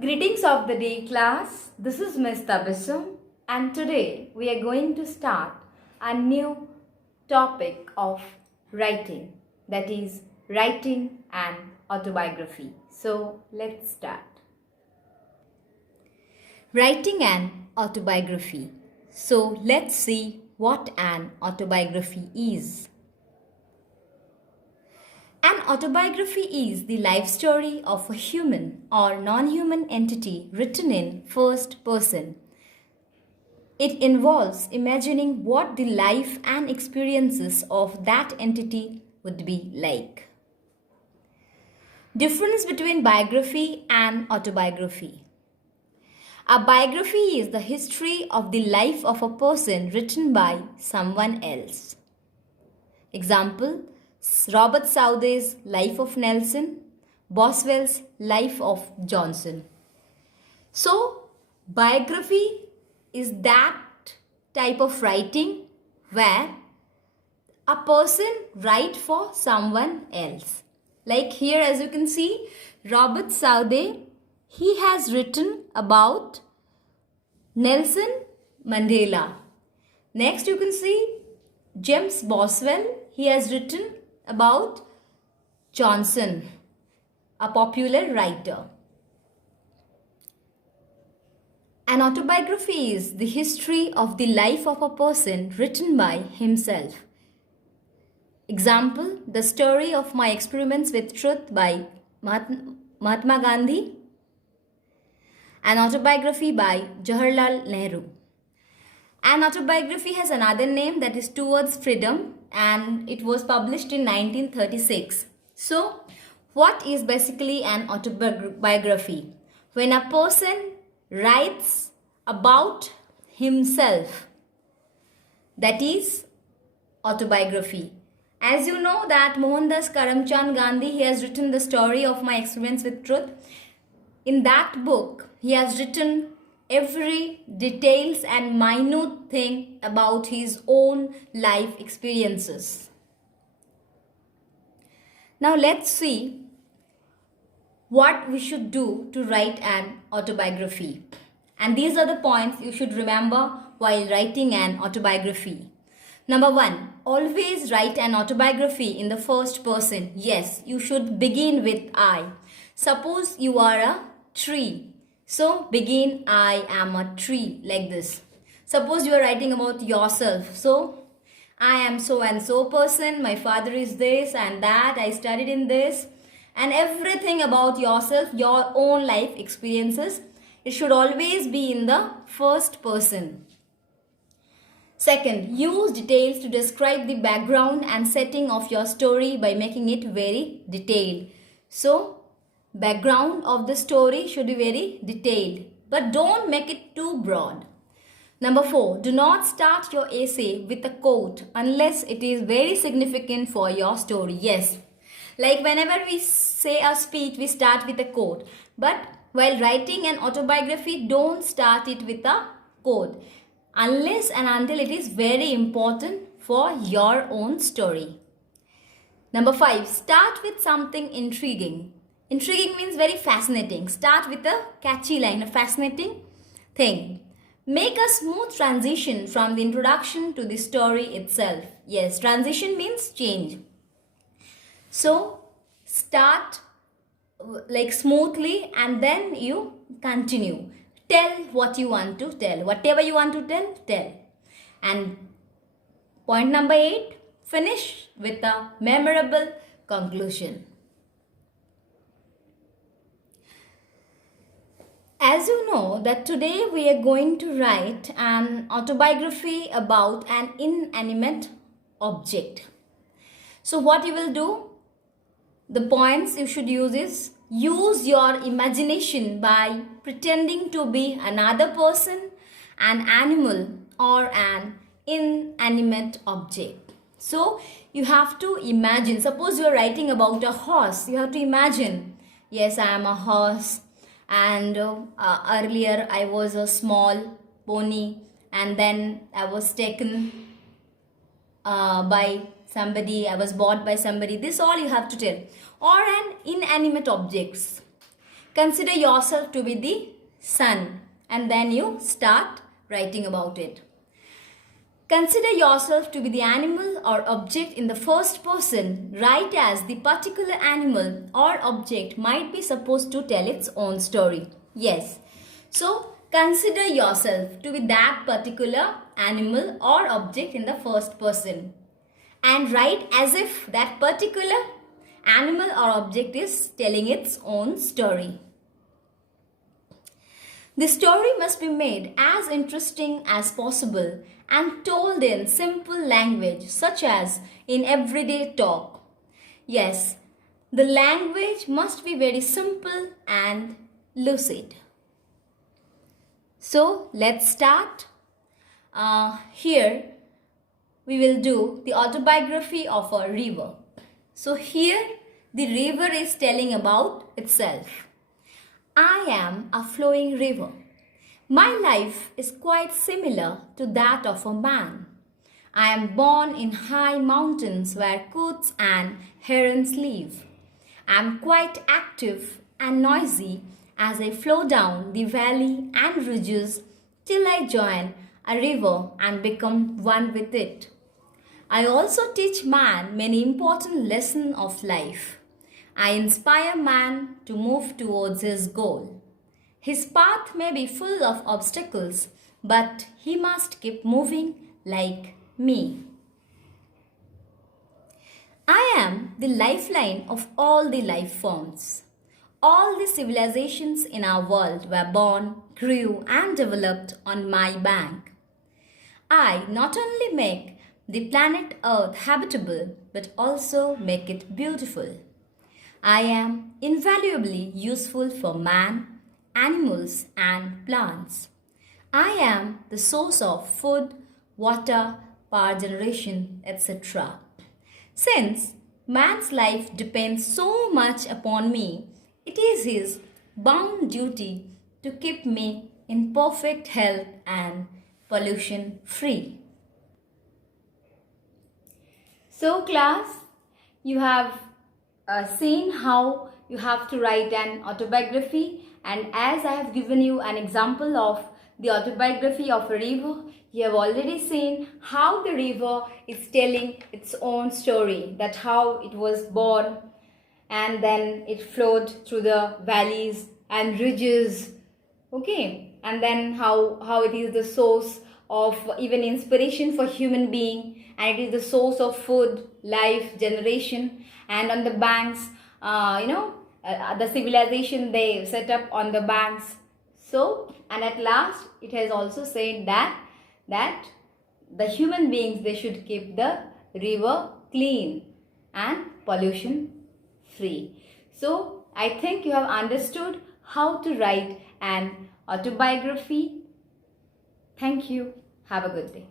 Greetings of the day, class. This is Miss Tabissum, and today we are going to start a new topic of writing, that is, writing an autobiography. So, let's start. Writing an autobiography. So, let's see what an autobiography is. An autobiography is the life story of a human or non-human entity written in first person. It involves imagining what the life and experiences of that entity would be like. Difference between biography and autobiography. A biography is the history of the life of a person written by someone else. Example: Robert Southey's Life of Nelson, Boswell's Life of Johnson. So, biography is that type of writing where a person writes for someone else. Like here, as you can see, Robert Southey, he has written about Nelson Mandela. Next, you can see James Boswell, he has written about Johnson, a popular writer. An autobiography is the history of the life of a person written by himself. Example: The Story of My Experiments with Truth by Mahatma Gandhi. An autobiography by Jawaharlal Nehru. An autobiography has another name, that is Towards Freedom, and it was published in 1936. So, what is basically an autobiography? When a person writes about himself, that is autobiography. As you know that Mohandas Karamchand Gandhi, he has written The Story of My Experiments with Truth. In that book, he has written every details and minute thing about his own life experiences. Now let's see what we should do to write an autobiography. And these are the points you should remember while writing an autobiography. Number 1, always write an autobiography in the first person. Yes, you should begin with I. Suppose you are a tree. So begin, I am a tree, like this. Suppose you are writing about yourself. So, I am so and so person, my father is this and that, I studied in this, and everything about yourself, your own life experiences, it should always be in the first person. Second, use details to describe the background and setting of your story by making it very detailed. So, background of the story should be very detailed, but don't make it too broad. Number 4, do not start your essay with a quote unless it is very significant for your story. Yes, like whenever we say a speech, we start with a quote. But while writing an autobiography, don't start it with a quote unless and until it is very important for your own story. Number 5, start with something intriguing. Intriguing means very fascinating. Start with a catchy line, a fascinating thing. Make a smooth transition from the introduction to the story itself. Yes, transition means change. So, start like smoothly and then you continue. Tell what you want to tell. Whatever you want to tell, tell. And point number 8, finish with a memorable conclusion. As you know that today we are going to write an autobiography about an inanimate object. So what you will do? The points you should use is, use your imagination by pretending to be another person, an animal, or an inanimate object. So you have to imagine. Suppose you are writing about a horse. You have to imagine, yes, I am a horse. And earlier I was a small pony, and then I was taken by somebody, I was bought by somebody. This all you have to tell. Or an inanimate objects. Consider yourself to be the sun and then you start writing about it. Consider yourself to be the animal or object in the first person. Write as the particular animal or object might be supposed to tell its own story. Yes. So, consider yourself to be that particular animal or object in the first person. And write as if that particular animal or object is telling its own story. The story must be made as interesting as possible and told in simple language such as in everyday talk. Yes, the language must be very simple and lucid. So let's start. Here we will do the autobiography of a river. So here the river is telling about itself. I am a flowing river. My life is quite similar to that of a man. I am born in high mountains where coots and herons live. I am quite active and noisy as I flow down the valley and ridges till I join a river and become one with it. I also teach man many important lessons of life. I inspire man to move towards his goal. His path may be full of obstacles, but he must keep moving like me. I am the lifeline of all the life forms. All the civilizations in our world were born, grew, and developed on my bank. I not only make the planet Earth habitable, but also make it beautiful. I am invaluably useful for man, animals, and plants. I am the source of food, water, power generation, etc. Since man's life depends so much upon me, it is his bound duty to keep me in perfect health and pollution free. So class, you have seen how you have to write an autobiography, and as I have given you an example of the autobiography of a river, you have already seen how the river is telling its own story, that how it was born and then it flowed through the valleys and ridges, okay, and then how it is the source of even inspiration for human being, and it is the source of food, life, generation, and on the banks, the civilization they set up on the banks. So, and at last it has also said that the human beings, they should keep the river clean and pollution free. So, I think you have understood how to write an autobiography. Thank you. Have a good day.